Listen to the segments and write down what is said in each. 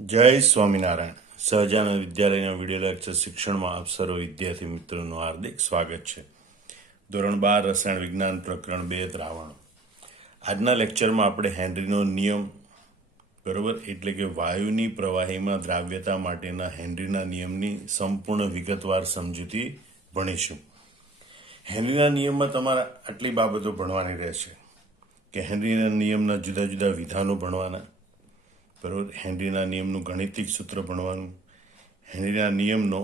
જય સ્વામિનારાયણ. સહજાનંદ વિદ્યાલયના video lecture શિક્ષણમાં આપ સર્વ વિદ્યાર્થી મિત્રોનું હાર્દિક સ્વાગત છે. ધોરણ 12 રસાયણ વિજ્ઞાન પ્રકરણ 2 દ્રાવણ. આજના લેક્ચરમાં આપણે હેનરીનો નિયમ બરોબર એટલે કે વાયુની પ્રવાહીમાં દ્રાવ્યતા માટેના હેનરીના નિયમની સંપૂર્ણ વિગતવાર સમજૂતી ભણીશું. હેનરીના નિયમમાં તમારે આટલી બાબતો ભણવાની રહેશે કે હેનરીના નિયમના જુદા જુદા વિધાનો ભણવાના, બરાબર. હેનરીના નિયમનું ગણિતિક સૂત્ર ભણવાનું, હેનરીના નિયમનો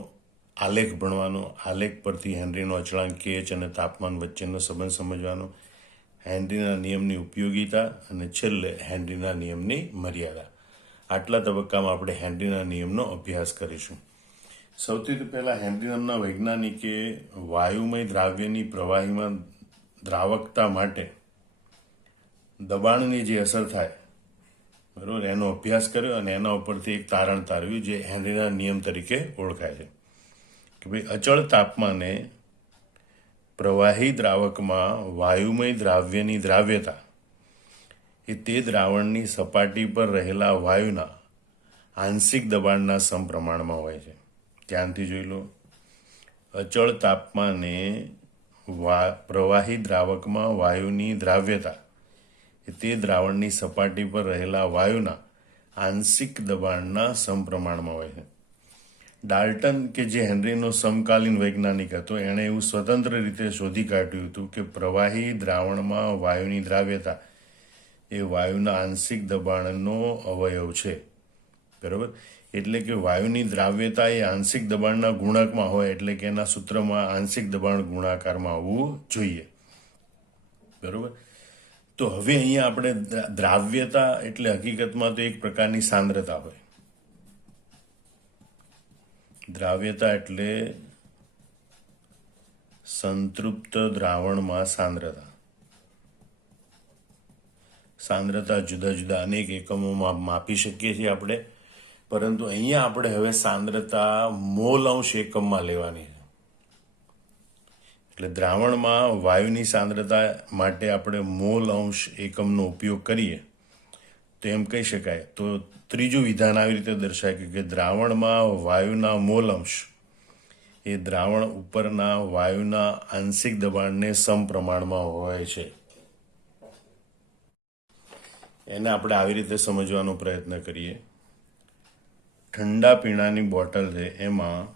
આલેખ ભણવાનો, આલેખ પરથી હેનરીનો અચળાંક KH અને તાપમાન વચ્ચેનો સંબંધ સમજવાનો, હેનરીના નિયમની ઉપયોગિતા અને છેલ્લે હેનરીના નિયમની મર્યાદા. આટલા તબક્કામાં આપણે હેનરીના નિયમનો અભ્યાસ કરીશું. સૌથી પહેલાં હેનરી નામના વૈજ્ઞાનિકે વાયુમય દ્રાવ્યની પ્રવાહીમાં દ્રાવકતા માટે દબાણની જે અસર થાય બરાબર એનો અભ્યાસ કર્યો અને એના ઉપરથી એક તારણ તારવ્યું જે હેનરીના નિયમ તરીકે ઓળખાય છે કે ભાઈ અચળ તાપમાને પ્રવાહી દ્રાવકમાં વાયુમય દ્રાવ્યની દ્રાવ્યતા એ તે દ્રાવણની સપાટી પર રહેલા વાયુના આંશિક દબાણના સમપ્રમાણમાં હોય છે. ધ્યાનથી જોઈ લો. અચળ તાપમાને પ્રવાહી દ્રાવકમાં વાયુની દ્રાવ્યતા તે દ્રાવણની સપાટી પર રહેલા વાયુના આંશિક દબાણના સમપ્રમાણમાં હોય છે. ડાલ્ટન કે જે હેનરીનો સમકાલીન વૈજ્ઞાનિક હતો એણે એવું સ્વતંત્ર રીતે શોધી કાઢ્યું હતું કે પ્રવાહી દ્રાવણમાં વાયુની દ્રાવ્યતા એ વાયુના આંશિક દબાણનો અવયવ છે, બરાબર. એટલે કે વાયુની દ્રાવ્યતા એ આંશિક દબાણના ગુણકમાં હોય એટલે કે એના સૂત્રમાં આંશિક દબાણ ગુણાકારમાં આવવું જોઈએ, બરાબર. તો હવે અહીંયા આપણે દ્રાવ્યતા એટલે હકીકતમાં તો એક પ્રકારની સાંદ્રતા હોય. દ્રાવ્યતા એટલે સંતૃપ્ત દ્રાવણમાં સાંદ્રતા. સાંદ્રતા જુદા જુદા અનેક એકમોમાં માપી શકીએ છીએ આપણે, પરંતુ અહીંયા આપણે હવે સાંદ્રતા મોલ અંશ એકમમાં લેવાની છે. એટલે દ્રાવણમાં વાયુની સાંદ્રતા માટે આપણે મોલ અંશ એકમનો ઉપયોગ કરીએ તો એમ કહી શકાય. તો ત્રીજું વિધાન આવી રીતે દર્શાય કે દ્રાવણમાં વાયુના મોલ અંશ એ દ્રાવણ ઉપરના વાયુના આંશિક દબાણને સમપ્રમાણમાં હોય છે. એને આપણે આવી રીતે સમજવાનો પ્રયત્ન કરીએ. ઠંડા પીણાની બોટલ છે એમાં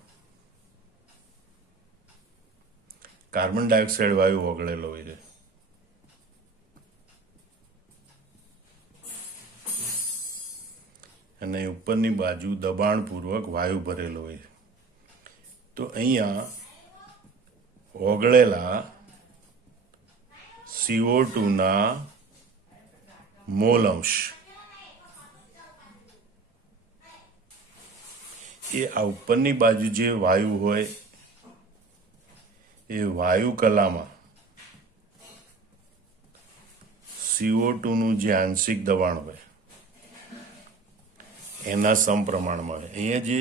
કાર્બન ડાયોક્સાઇડ વાયુ ઓગળેલો હોય છે. અને ઉપરની બાજુ દબાણપૂર્વક વાયુ ભરેલો હોય છે. તો અહીંયા ઓગળેલા CO2 ના મોલ અંશ એ આ ઉપરની બાજુ જે વાયુ હોય એ વાયુ કલામાં CO2 નું જે આંશિક દબાણ હોય એના સમપ્રમાણમાં હોય. અહીંયા જે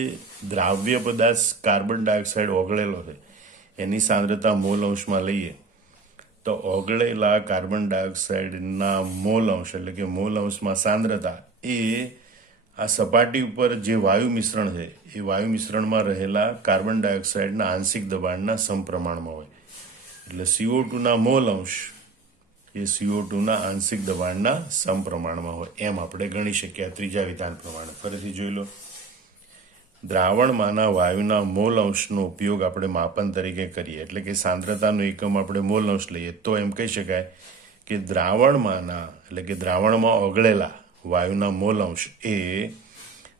દ્રાવ્ય પદાર્થ કાર્બન ડાયોક્સાઇડ ઓગળેલો છે એની સાંદ્રતા મોલ અંશમાં લઈએ તો ઓગળેલા કાર્બન ડાયોક્સાઇડના મોલ અંશ એટલે કે મોલ અંશમાં સાંદ્રતા એ આ સપાટી ઉપર જે વાયુ મિશ્રણ છે એ વાયુ મિશ્રણમાં રહેલા કાર્બન ડાયોક્સાઇડના આંશિક દબાણના સમપ્રમાણમાં હોય. એટલે CO2 ના મોલ અંશ એ CO2 ના આંશિક દબાણના સમપ્રમાણમાં હોય એમ આપણે ગણી શકીએ ત્રીજા વિધાન પ્રમાણે. ફરીથી જોઈ લો. દ્રાવણમાંના વાયુના મોલ અંશનો ઉપયોગ આપણે માપન તરીકે કરીએ એટલે કે સાંદ્રતાનો એકમ આપણે મોલ અંશ લઈએ તો એમ કહી શકાય કે દ્રાવણમાંના એટલે કે દ્રાવણમાં ઓગળેલા વાયુના મોલ અંશ એ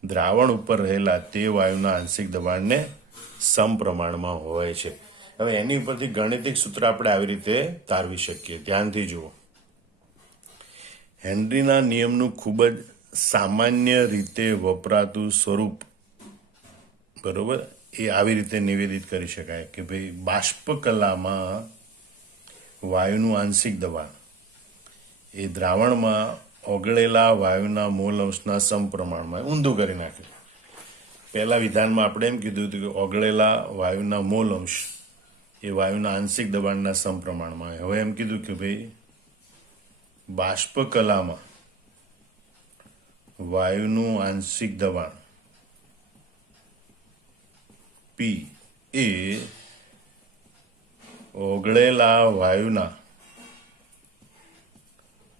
દ્રાવણ ઉપર રહેલા તે વાયુના આંશિક દબાણને સમપ્રમાણમાં હોય છે. હવે એની ઉપરથી ગાણિતિક સૂત્ર આપણે આવી રીતે તારવી શકીએ. ધ્યાનથી જુઓ. હેનરીના નિયમનું ખૂબ જ સામાન્ય રીતે વપરાતું સ્વરૂપ બરોબર એ આવી રીતે નિવેદિત કરી શકાય કે ભાઈ બાષ્પકલામાં વાયુનું આંશિક દબાણ એ દ્રાવણમાં ઓગળેલા વાયુના મોલ અંશના સમપ્રમાણમાં. ઊંધું કરી નાખ્યું. પહેલા વિધાનમાં આપણે એમ કીધું હતું કે ઓગળેલા વાયુના મોલ અંશ એ વાયુના આંશિક દબાણના સમપ્રમાણમાં. હવે એમ કીધું કે ભાઈ બાષ્પકલામાં વાયુનું આંશિક દબાણ પી એ ઓગળેલા વાયુના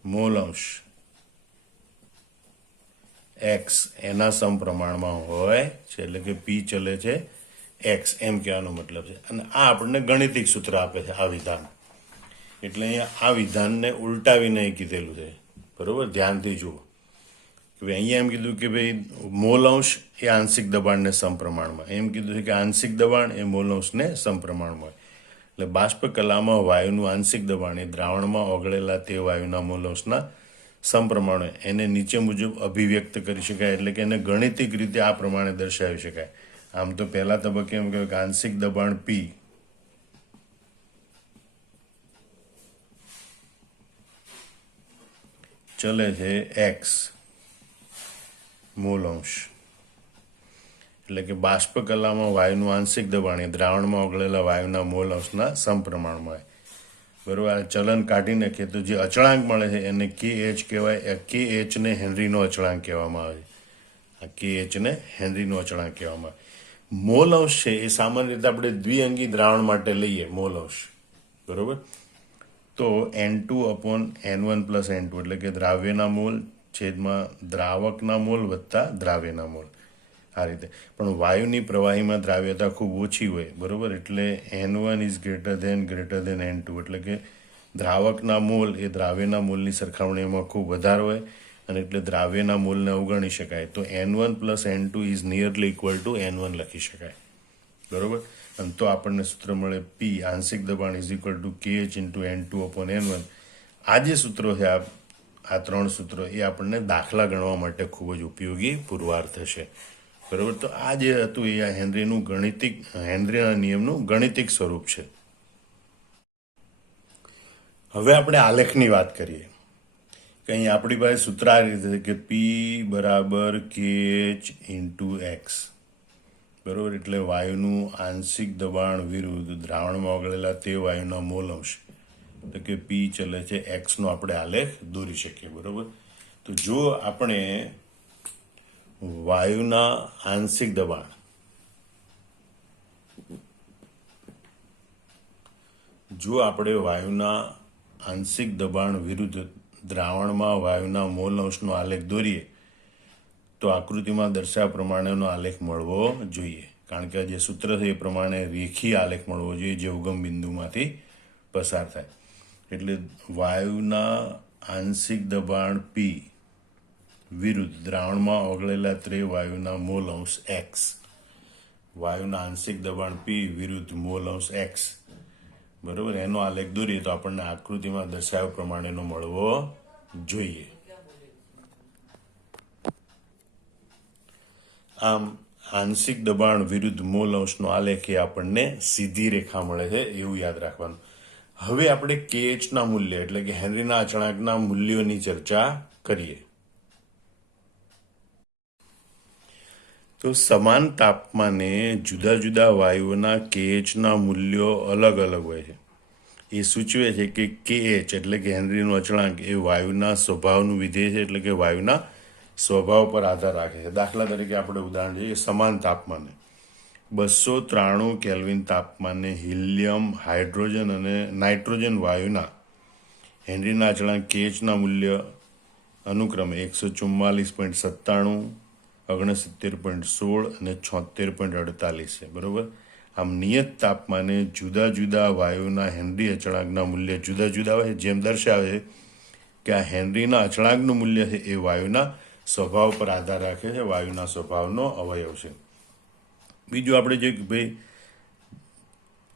મોલ અંશ એક્સ એના સમપ્રમાણમાં હોય છે, એટલે કે પી ચલે છે એક્સ, એમ કહેવાનો મતલબ છે. અને આ આપણને ગણિતિક સૂત્ર આપે છે આ વિધાન. એટલે અહીંયા આ વિધાનને ઉલટાવીને કીધેલું છે. બરોબર, ધ્યાનથી જુઓ કે ભાઈ અહીંયા એમ કીધું કે ભાઈ મોલ અંશ એ આંશિક દબાણને સમપ્રમાણમાં, એમ કીધું છે કે આંશિક દબાણ એ મોલ અંશને સમપ્રમાણમાં હોય. એટલે બાષ્પ કલામાં વાયુનું આંશિક દબાણ એ દ્રાવણમાં ઓગળેલા તે વાયુના મોલ અંશના સમપ્રમાણે એને નીચે મુજબ અભિવ્યક્ત કરી શકાય. એટલે કે એને ગણિતિક રીતે આ પ્રમાણે દર્શાવી શકાય. આમ તો પહેલા તબક્કે એમ કહેવાય કે આંશિક દબાણ પી ચલે છે એક્સ મોલ અંશ, એટલે કે બાષ્પ કલામાં વાયુનું આંશિક દબાણ એ દ્રાવણમાં ઓગળેલા વાયુના મોલ અંશના સમપ્રમાણમાં હોય. બરોબર, આ ચલન કાઢી નાખીએ તો જે અચળાંક મળે છે એને કે એચ કહેવાય. કે એચને હેનરીનો અચળાંક કહેવામાં આવે છે. આ કે એચને હેનરીનો અચળાંક કહેવામાં આવે. મોલ અંશ છે એ સામાન્ય રીતે આપણે દ્વિઅંગી દ્રાવણ માટે લઈએ મોલ અંશ. બરોબર, તો N2/N1 + N2 એટલે કે દ્રાવ્યના મોલ છેદમાં દ્રાવકના મોલ વત્તા દ્રાવ્યના મોલ, આ રીતે. પણ વાયુની પ્રવાહીમાં દ્રાવ્યતા ખૂબ ઓછી હોય. બરોબર, એટલે N1 = N2, એટલે કે દ્રાવકના મોલ એ દ્રાવ્યના મોલની સરખામણીમાં ખૂબ વધારે હોય અને એટલે દ્રાવ્યના મોલને અવગણી શકાય. તો N1 + N2 = N1 લખી શકાય. બરોબર, અને તો આપણને સૂત્ર મળે પી આંશિક દબાણ = KH × N2/N1. આ જે સૂત્રો છે, આ ત્રણ સૂત્રો એ આપણને દાખલા ગણવા માટે ખૂબ જ ઉપયોગી પુરવાર થશે. બરોબર, તો આ જે હતું એ આ હેનરીના નિયમનું ગણિતિક સ્વરૂપ છે. હવે આપણે આલેખની વાત કરીએ કે અહીં આપણી પાસે સૂત્ર આ રીતે છે કે પી = KH × X. બરોબર, એટલે વાયુનું આંશિક દબાણ વિરુદ્ધ દ્રાવણમાં ઓગળેલા તે વાયુના મોલ અંશ, એટલે કે પી ચલે છે એક્સનો આપણે આલેખ દોરી શકીએ. બરોબર, તો જો આપણે વાયુના આંશિક દબાણ વિરુદ્ધ દ્રાવણમાં વાયુના મોલ અંશનો આલેખ દોરીએ તો આકૃતિમાં દર્શાવ્યા પ્રમાણેનો આલેખ મળવો જોઈએ. કારણ કે જે સૂત્ર છે એ પ્રમાણે રેખીય આલેખ મળવો જોઈએ જે ઉગમ બિંદુમાંથી પસાર થાય. એટલે વાયુના આંશિક દબાણ પી વિરુદ્ધ દ્રાવણમાં ઓગળેલા તે વાયુના મોલ અંશ એક્સ. વાયુના આંશિક દબાણ પી વિરુદ્ધ મોલ અંશ એક્સ. બરોબર, એનો આલેખ દોરીએ તો આપણને આકૃતિમાં દર્શાવ્યા પ્રમાણેનો મળવો જોઈએ. આમ આંશિક દબાણ વિરુદ્ધ મોલ અંશનો આલેખ એ આપણને સીધી રેખા મળે છે, એવું યાદ રાખવાનું. હવે આપણે KH ના મૂલ્ય એટલે કે હેનરીના અચળાંકના મૂલ્યોની ચર્ચા કરીએ. તો સમાન તાપમાને જુદા જુદા વાયુઓના KH ના મૂલ્યો અલગ અલગ હોય છે. એ સૂચવે છે કે KH એટલે કે હેનરીનો અચળાંક એ વાયુના સ્વભાવનું વિધેય છે, એટલે કે વાયુના સ્વભાવ પર આધાર રાખે છે. દાખલા તરીકે આપણે ઉદાહરણ જોઈએ, સમાન તાપમાને 293 કેલ્વિન તાપમાને હિલિયમ, હાઇડ્રોજન અને નાઇટ્રોજન વાયુના હેનરીના અચળાંક KHના મૂલ્ય અનુક્રમે 144.97, 69.16 અને 76.48 છે. બરોબર, આમ નિયત તાપમાને જુદા જુદા વાયુના હેનરી અચળાંકના મૂલ્ય જુદા જુદા હોય, જેમ દર્શાવે છે કે આ હેનરીના અચળાંકનું મૂલ્ય છે એ વાયુના સ્વભાવ પર આધાર રાખે છે, વાયુના સ્વભાવનો અવયવ છે. બીજું આપણે જોઈએ કે ભાઈ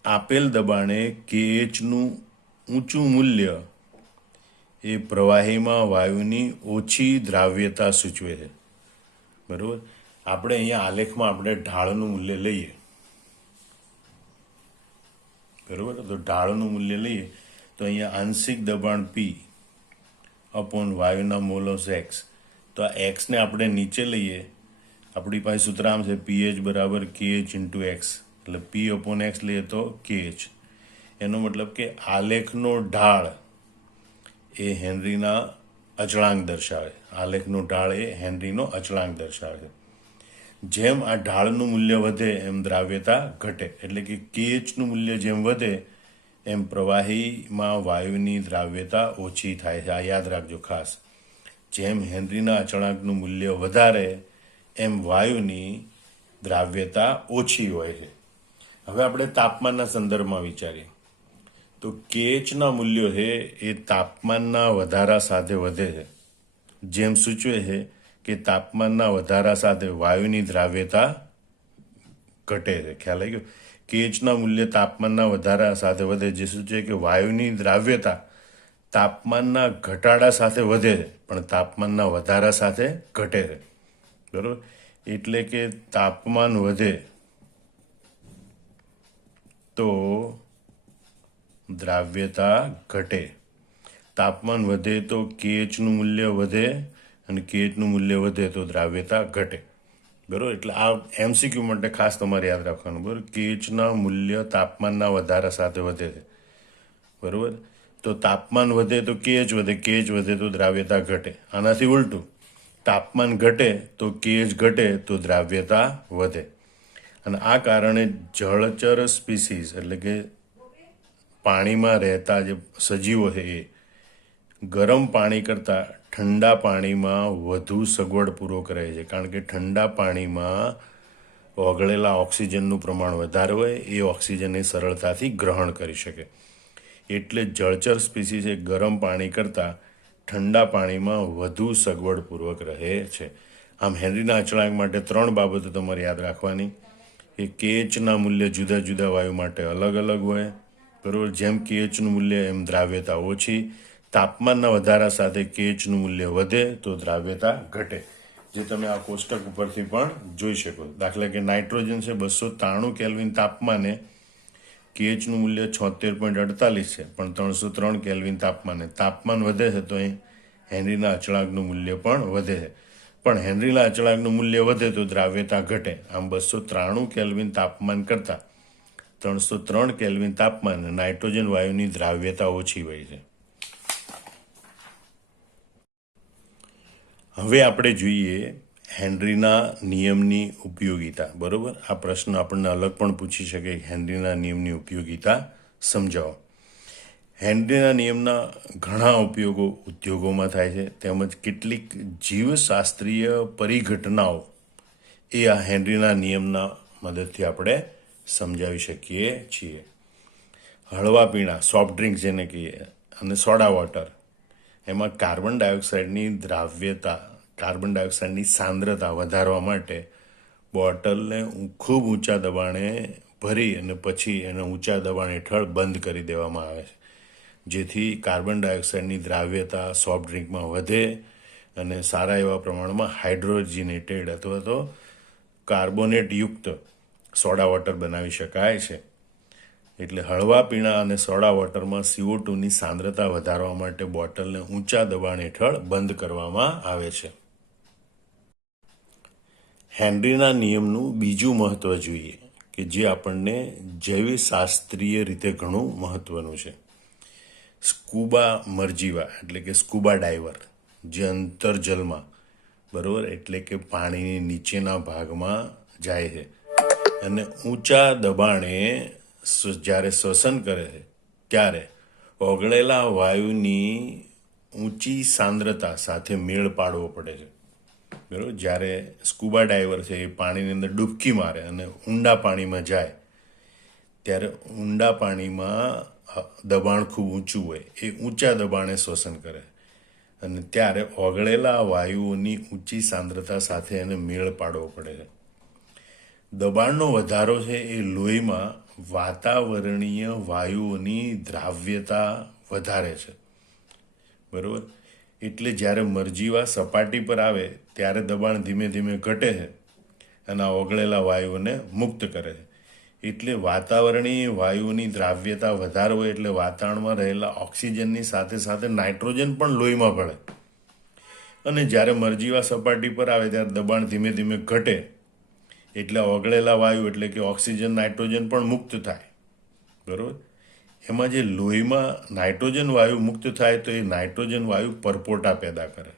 આપેલ દબાણે KHનું ઊંચું મૂલ્ય એ પ્રવાહીમાં વાયુની ઓછી દ્રાવ્યતા સૂચવે છે. બરોબર, આપણે અહીંયા આલેખમાં આપણે ઢાળનું મૂલ્ય લઈએ. બરોબર, તો ઢાળનું મૂલ્ય લઈએ તો અહીંયા આંશિક દબાણ પી અપોન વાયુના મોલ અંશ એક્સ. તો આ એક્સને આપણે નીચે લઈએ, આપણી પાસે સૂત્ર આમ છે PH = KH × X, એટલે P/X લઈએ તો KH. એનો મતલબ કે આલેખનો ઢાળ એ હેનરીના અચળાંક દર્શાવે. આલેખનો ઢાળ એ હેનરીનો અચળાંક દર્શાવે છે. જેમ આ ઢાળનું મૂલ્ય વધે એમ દ્રાવ્યતા ઘટે. એટલે કે કેએચનું મૂલ્ય જેમ વધે એમ પ્રવાહીમાં વાયુની દ્રાવ્યતા ઓછી થાય છે. આ યાદ રાખજો ખાસ. જેમ હેનરીના અચળાંકનું મૂલ્ય વધારે એમ વાયુની દ્રાવ્યતા ઓછી હોય છે. હવે આપણે તાપમાનના સંદર્ભમાં વિચારીએ તો કેએચના મૂલ્યો છે એ તાપમાનના વધારા સાથે વધે છે. જેમ સૂચવે છે કે તાપમાનના વધારા સાથે વાયુની દ્રાવ્યતા ઘટે છે. ખ્યાલ આવી ગયો? કેએચના મૂલ્ય તાપમાનના વધારા સાથે વધે, જે સૂચવે કે વાયુની દ્રાવ્યતા તાપમાનના ઘટાડા સાથે વધે છે પણ તાપમાનના વધારા સાથે ઘટે છે. બરોબર? એટલે કે તાપમાન વધે તો દ્રાવ્યતા ઘટે. તાપમાન વધે તો કેએચનું મૂલ્ય વધે અને કેએચનું મૂલ્ય વધે તો દ્રાવ્યતા ઘટે. બરાબર? એટલે આ એમસીક્યુ માટે ખાસ તમારે યાદ રાખવાનું. બરાબર? કેએચના મૂલ્ય તાપમાનના વધારા સાથે વધે છે. બરાબર? તો તાપમાન વધે તો કેએચ વધે, કેએચ વધે તો દ્રાવ્યતા ઘટે. આનાથી ઉલટું, તાપમાન ઘટે તો કેએચ ઘટે તો દ્રાવ્યતા વધે. અને આ કારણે જળચર સ્પીસીસ એટલે કે પાણીમાં રહેતા જે સજીવો છે એ ગરમ પાણી કરતાં ઠંડા પાણીમાં વધુ સગવડપૂર્વક રહે છે. કારણ કે ઠંડા પાણીમાં ઓગળેલા ઓક્સિજનનું પ્રમાણ વધારે હોય, એ ઓક્સિજનને સરળતાથી ગ્રહણ કરી શકે. એટલે જળચર સ્પીસીસ એ ગરમ પાણી કરતાં ઠંડા પાણીમાં વધુ સગવડપૂર્વક રહે છે. આમ હેનરીના અચળાંક માટે 3 બાબતો તમારે યાદ રાખવાની કે કેએચના મૂલ્ય જુદા જુદા વાયુ માટે અલગ અલગ હોય. બરાબર? જેમ કેએચનું મૂલ્ય એમ દ્રાવ્યતા ઓછી. તાપમાનના વધારા સાથે કેએચનું મૂલ્ય વધે તો દ્રાવ્યતા ઘટે, જે તમે આ કોષ્ટક ઉપરથી પણ જોઈ શકો. દાખલા કે નાઇટ્રોજન છે 293 કેલ્વિન તાપમાને, કેએચનું મૂલ્ય 76.48 છે પણ 303 કેલ્વિન તાપમાને. તાપમાન વધે છે તો અહીં હેનરીના અચળાંકનું મૂલ્ય પણ વધે છે. પણ હેનરીના અચળાંકનું મૂલ્ય વધે તો દ્રાવ્યતા ઘટે. આમ 293 કેલ્વિન તાપમાન કરતાં 303 કેલ્વિન તાપમાને નાઇટ્રોજન વાયુની દ્રાવ્યતા ઓછી હોય છે. હવે આપણે જોઈએ હેનરીના નિયમની ઉપયોગિતા. બરાબર? આ પ્રશ્ન આપણને અલગ પણ પૂછી શકે, હેનરીના નિયમની ઉપયોગિતા સમજાવો. હેનરીના નિયમના ઘણા ઉપયોગો ઉદ્યોગોમાં થાય છે, તેમજ કેટલીક જીવશાસ્ત્રીય પરિઘટનાઓ એ આ હેનરીના નિયમના મદદથી આપણે સમજાવી શકીએ છીએ. હળવા પીણા, સોફ્ટ ડ્રિંક જેને કહીએ, અને સોડા વોટર, એમાં કાર્બન ડાયોક્સાઇડની સાંદ્રતા વધારવા માટે બોટલને ખૂબ ઊંચા દબાણે ભરી અને પછી એને ઊંચા દબાણ હેઠળ બંધ કરી દેવામાં આવે છે, જેથી કાર્બન ડાયોક્સાઇડની દ્રાવ્યતા સોફ્ટ ડ્રિંકમાં વધે અને સારા એવા પ્રમાણમાં હાઇડ્રોજનેટેડ અથવા તો કાર્બોનેટયુક્ત સોડા વોટર બનાવી શકાય છે. એટલે હળવા પીણા અને સોડા વોટરમાં CO2ની સાંદ્રતા વધારવા માટે બોટલને ઊંચા દબાણ હેઠળ બંધ કરવામાં આવે છે. હેનરીના નિયમનું બીજું મહત્વ જોઈએ કે જે આપણને જૈવશાસ્ત્રીય રીતે ઘણું મહત્વનું છે. સ્કુબા મરજીવા એટલે કે સ્કુબા ડાઈવર જે અંતરજલમાં, બરાબર, એટલે કે પાણીની નીચેના ભાગમાં જાય છે અને ઊંચા દબાણે જ્યારે શ્વસન કરે છે ત્યારે ઓગળેલા વાયુની ઊંચી સાંદ્રતા સાથે મેળ પાડવો પડે છે. બરાબર? જ્યારે સ્કુબા ડાઈવર છે એ પાણીની અંદર ડૂબકી મારે અને ઊંડા પાણીમાં જાય ત્યારે ઊંડા પાણીમાં દબાણ ખૂબ ઊંચું હોય, એ ઊંચા દબાણે શ્વસન કરે અને ત્યારે ઓગળેલા વાયુઓની ઊંચી સાંદ્રતા સાથે એને મેળ પાડવો પડે છે. દબાણનો વધારો છે એ લોહીમાં વાતાવરણીય વાયુઓની દ્રાવ્યતા વધારે છે. બરાબર? એટલે જ્યારે મરજીવા સપાટી પર આવે ત્યારે દબાણ ધીમે ધીમે ઘટે છે અને આ ઓગળેલા વાયુઓને મુક્ત કરે છે. એટલે વાતાવરણીય વાયુઓની દ્રાવ્યતા વધારે હોય એટલે વાતાવરણમાં રહેલા ઓક્સિજનની સાથે સાથે નાઇટ્રોજન પણ લોહીમાં ભળે અને જ્યારે મરજીવા સપાટી પર આવે ત્યારે દબાણ ધીમે ધીમે ઘટે એટલે ઓગળેલા વાયુ એટલે કે ઓક્સિજન, નાઇટ્રોજન પણ મુક્ત થાય. બરાબર? એમાં જે લોહીમાં નાઇટ્રોજન વાયુ મુક્ત થાય તો એ નાઇટ્રોજન વાયુ પરપોટા પેદા કરે.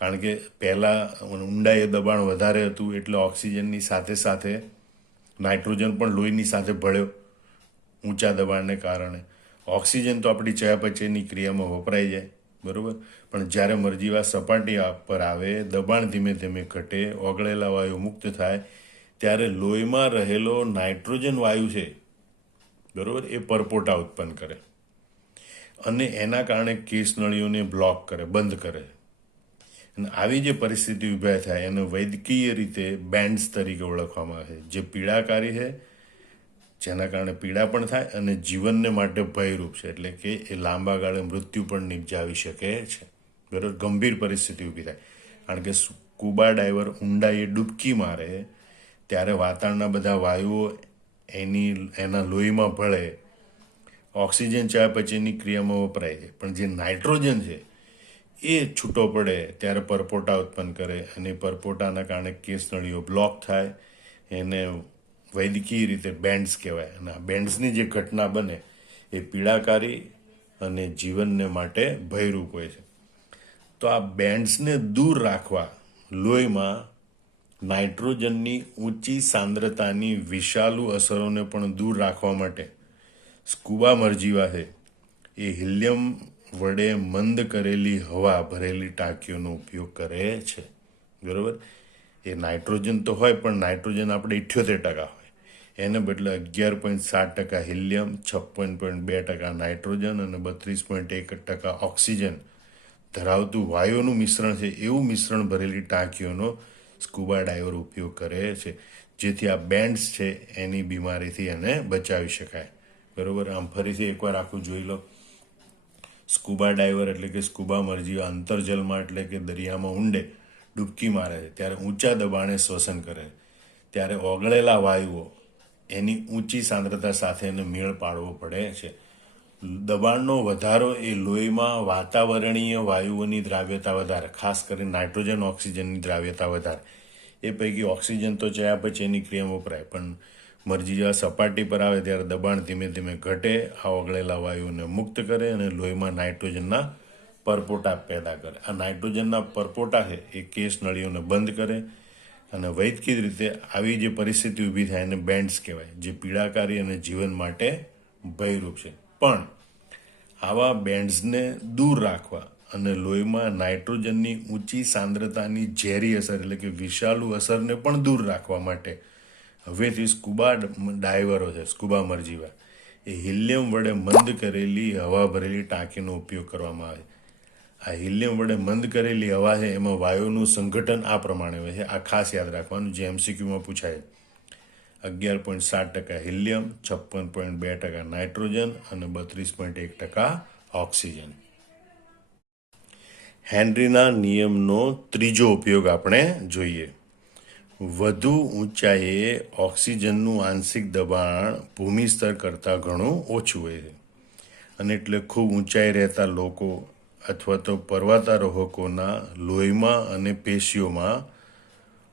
કારણ કે પહેલાં ઊંડાઈએ દબાણ વધારે હતું એટલે ઓક્સિજનની સાથે સાથે નાઇટ્રોજન પણ લોહીની સાથે ભળ્યો ઊંચા દબાણને કારણે. ઓક્સિજન તો આપણી ચયાપચયની ક્રિયામાં વપરાઈ જાય, બરાબર. પણ જ્યારે મરજીવા સપાટી પર આવે, દબાણ ધીમે ધીમે ઘટે, ઓગળેલા વાયુ મુક્ત થાય, ત્યારે લોહીમાં રહેલો નાઇટ્રોજન વાયુ છે, બરાબર, એ પરપોટા ઉત્પન્ન કરે અને એના કારણે કેશનળીઓને બ્લોક કરે, બંધ કરે. અને આવી જે પરિસ્થિતિ ઊભા થાય એને વૈદ્યકીય રીતે બેન્ડ્સ તરીકે ઓળખવામાં આવે છે, જે પીડાકારી છે, જેના કારણે પીડા પણ થાય અને જીવનને માટે ભયરૂપ છે, એટલે કે એ લાંબા ગાળે મૃત્યુ પણ નિપજાવી શકે છે, બરાબર. ગંભીર પરિસ્થિતિ ઊભી થાય, કારણ કે સ્કુબા ડાઈવર ઊંડાઈએ ડૂબકી મારે ત્યારે વાતાવરણના બધા વાયુઓ એના લોહીમાં ભળે, ઓક્સિજન ચયાપચયની ક્રિયામાં વપરાય છે, પણ જે નાઇટ્રોજન છે એ છૂટો પડે ત્યારે પરપોટા ઉત્પન્ન કરે અને પરપોટાના કારણે કેશનળીઓ બ્લોક થાય. એને વૈદ્યકીય રીતે બેન્ડ્સ કહેવાય. અને આ બેન્ડ્સની જે ઘટના બને એ પીડાકારી અને જીવનને માટે ભયરૂપ હોય છે. તો આ બેન્ડ્સને દૂર રાખવા લોહીમાં નાઇટ્રોજનની ઊંચી સાંદ્રતાની વિષાલુ અસરોને પણ દૂર રાખવા માટે સ્કુબા મરજીવા છે એ હિલિયમ વડે મંદ કરેલી હવા ભરેલી ટાંકીઓનો ઉપયોગ કરે છે, બરાબર. એ નાઇટ્રોજન તો હોય, પણ નાઇટ્રોજન આપણે 78% હોય, એને બદલે 11.7% હિલિયમ, 56.2% નાઇટ્રોજન અને 32.1% ઓક્સિજન ધરાવતું વાયુઓનું મિશ્રણ છે, એવું મિશ્રણ ભરેલી ટાંકીઓનો સ્કુબા ડાઈવર ઉપયોગ કરે છે, જેથી આ બેન્ડ્સ છે એની બીમારીથી એને બચાવી શકાય, બરાબર. આમ ફરીથી એકવાર આખું જોઈ લો. સ્કુબા ડાઈવર એટલે કે સ્કુબા મરજીવા અંતરજલમાં એટલે કે દરિયામાં ઊંડે ડૂબકી મારે છે ત્યારે ઊંચા દબાણે શ્વસન કરે, ત્યારે ઓગળેલા વાયુઓ એની ઊંચી સાંદ્રતા સાથે એને મેળ પાડવો પડે છે. દબાણનો વધારો એ લોહીમાં વાતાવરણીય વાયુઓની દ્રાવ્યતા વધારે, ખાસ કરીને નાઇટ્રોજન, ઓક્સિજનની દ્રાવ્યતા વધારે. એ પૈકી ઓક્સિજન તો ચયાપચયની ક્રિયામાં વપરાય, પણ મરજીવા સપાટી પર આવે ત્યારે દબાણ ધીમે ધીમે ઘટે, આ ઓગળેલા વાયુઓને મુક્ત કરે અને લોહીમાં નાઇટ્રોજનના પરપોટા પેદા કરે. આ નાઇટ્રોજનના પરપોટા છે એ કેશ નળીઓને બંધ કરે અને વૈદ્યકીય રીતે આવી જે પરિસ્થિતિ ઊભી થાય એને બેન્ડ્સ કહેવાય, જે પીડાકારી અને જીવન માટે ભયરૂપ છે. પણ આવા બેન્ડ્સને દૂર રાખવા અને લોહીમાં નાઇટ્રોજનની ઊંચી સાંદ્રતાની ઝેરી અસર એટલે કે વિષાલુ અસરને પણ દૂર રાખવા માટે હવેથી સ્કુબા ડાઈવરો છે, સ્કુબા મરજીવા, એ હિલિયમ વડે મંદ કરેલી હવા ભરેલી ટાંકીનો ઉપયોગ કરવામાં આવે. આ હિલિયમ વડે મંદ કરેલી હવા છે એમાં વાયુનું સંગઠન આ પ્રમાણે હોય છે. આ ખાસ યાદ રાખવાનું, જે MCQમાં પૂછાય. 11.7% હિલિયમ, 56.2% નાઇટ્રોજન અને 32.1% ઓક્સિજન. હેનરીના નિયમનો ત્રીજો ઉપયોગ આપણે જોઈએ. વધુ ઊંચાઈએ ઓક્સિજનનું આંશિક દબાણ ભૂમિ સ્તર કરતાં ઘણું ઓછું હોય છે, અને એટલે ખૂબ ઊંચાઈ રહેતા લોકો અથવા તો પર્વતારોહકોના લોહીમાં અને પેશીઓમાં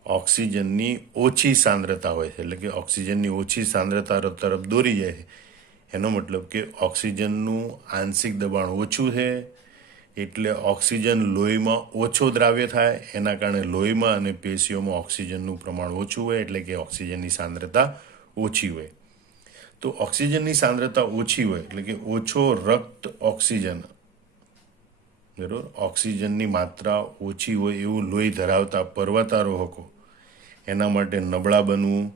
ઓક્સિજનની ઓછી સાંદ્રતા હોય છે, એટલે કે ઓક્સિજનની ઓછી સાંદ્રતા તરફ દોરી જાય છે. એનો મતલબ કે ઓક્સિજનનું આંશિક દબાણ ઓછું છે, એટલે ઓક્સિજન લોહીમાં ઓછો દ્રાવ્ય થાય, એના કારણે લોહીમાં અને પેશીઓમાં ઓક્સિજનનું પ્રમાણ ઓછું હોય, એટલે કે ઓક્સિજનની સાંદ્રતા ઓછી હોય. તો ઓક્સિજનની સાંદ્રતા ઓછી હોય એટલે કે ઓછો રક્ત ઓક્સિજન, બરાબર, ઓક્સિજનની માત્રા ઓછી હોય એવું લોહી ધરાવતા પર્વતારોહકો એના માટે નબળા બનવું,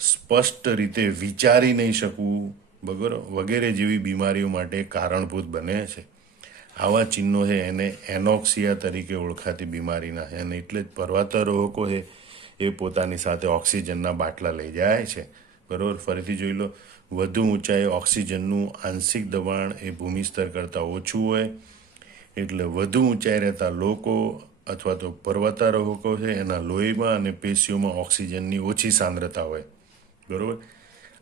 સ્પષ્ટ રીતે વિચારી નહીં શકવું, બરાબર, વગેરે જેવી બીમારીઓ માટે કારણભૂત બને છે. આવા ચિહ્નો છે એને એનોક્સિયા તરીકે ઓળખાતી બીમારીના છે, અને એટલે જ પર્વતારોહકો છે એ પોતાની સાથે ઓક્સિજનના બાટલા લઈ જાય છે, બરાબર. ફરીથી જોઈ લો. વધુ ઊંચાઈ ઓક્સિજનનું આંશિક દબાણ એ ભૂમિ સ્તર કરતાં ઓછું હોય, એટલે વધુ ઊંચાઈ રહેતા લોકો અથવા તો પર્વતારોહકો છે એના લોહીમાં અને પેશીઓમાં ઓક્સિજનની ઓછી સાંદ્રતા હોય, બરાબર.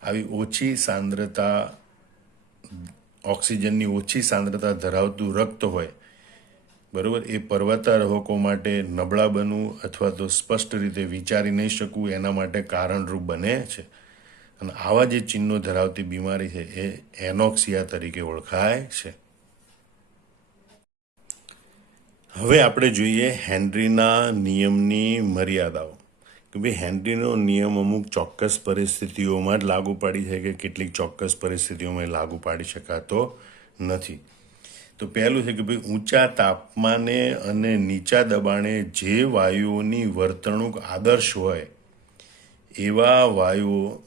આવી ઓછી સાંદ્રતા, ઓક્સિજનની ઓછી સાંદ્રતા ધરાવતું રક્ત હોય, બરાબર, એ પર્વતારોહકો માટે નબળા બનવું અથવા તો સ્પષ્ટ રીતે વિચારી નહીં શકવું એના માટે કારણરૂપ બને છે. અને આવા જે ચિહ્નો ધરાવતી બીમારી છે એ એનોક્સિયા તરીકે ઓળખાય છે. હવે આપણે જોઈએ હેનરીના નિયમની મર્યાદાઓ કે ભાઈ હેનરીનો નિયમ અમુક ચોક્કસ પરિસ્થિતિઓમાં જ લાગુ પાડી છે કે કેટલીક ચોક્કસ પરિસ્થિતિઓમાં લાગુ પાડી શકાતો નથી. તો પહેલું છે કે ભાઈ ઊંચા તાપમાને અને નીચા દબાણે જે વાયુઓની વર્તણૂક આદર્શ હોય એવા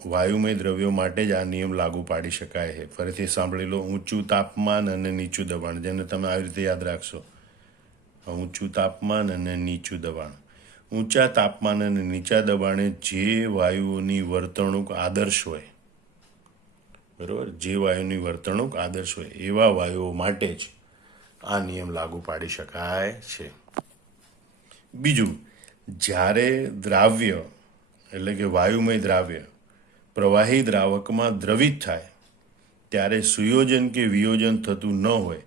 વાયુમય દ્રવ્યો માટે જ આ નિયમ લાગુ પાડી શકાય છે. ફરીથી સાંભળી લો, ઊંચું તાપમાન અને નીચું દબાણ, જેને તમે આવી રીતે યાદ રાખશો. ઊંચું તાપમાન અને નીચું દબાણ. ઊંચા તાપમાન અને નીચા દબાણે જે વાયુઓની વર્તણૂક આદર્શ હોય, બરાબર, જે વાયુની વર્તણૂક આદર્શ હોય એવા વાયુઓ માટે જ આ નિયમ લાગુ પાડી શકાય છે. બીજું, જ્યારે દ્રાવ્ય એટલે કે વાયુમય દ્રાવ્ય પ્રવાહી દ્રાવકમાં દ્રવિત થાય ત્યારે સુયોજન કે વિયોજન થતું ન હોય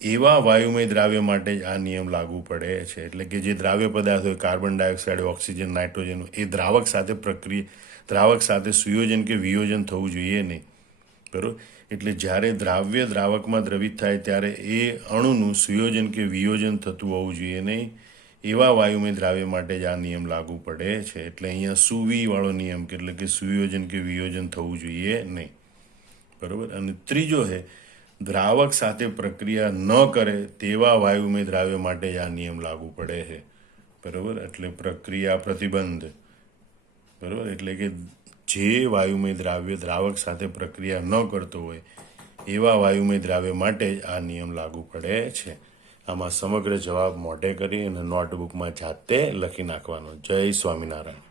એવા વાયુમય દ્રાવ્ય માટે જ આ નિયમ લાગુ પડે છે. એટલે કે જે દ્રાવ્ય પદાર્થ હોય, કાર્બન ડાયોક્સાઇડ, ઓક્સિજન, નાઇટ્રોજન, એ દ્રાવક સાથે સુયોજન કે વિયોજન થવું જોઈએ નહીં, બરાબર. એટલે જ્યારે દ્રાવ્ય દ્રાવકમાં દ્રવિત થાય ત્યારે એ અણુનું સુયોજન કે વિયોજન થતું હોવું જોઈએ નહીં એવા વાયુમય દ્રાવ્ય માટે જ આ નિયમ લાગુ પડે છે. એટલે અહીંયા સુવીવાળો નિયમ, એટલે કે સુયોજન કે વિયોજન થવું જોઈએ નહીં, બરાબર. અને ત્રીજો છે દ્રાવક સાથે પ્રક્રિયા ન કરે તેવા વાયુમય દ્રાવ્ય માટે જ આ નિયમ લાગુ પડે છે, બરાબર. એટલે પ્રક્રિયા પ્રતિબંધ, બરાબર. એટલે કે જે વાયુમય દ્રાવ્ય દ્રાવક સાથે પ્રક્રિયા ન કરતો હોય એવા વાયુમય દ્રાવ્ય માટે જ આ નિયમ લાગુ પડે છે. આમાં સમગ્ર જવાબ મોઢે કરી અને નોટબુકમાં જાતે લખી નાખવાનો. જય સ્વામિનારાયણ.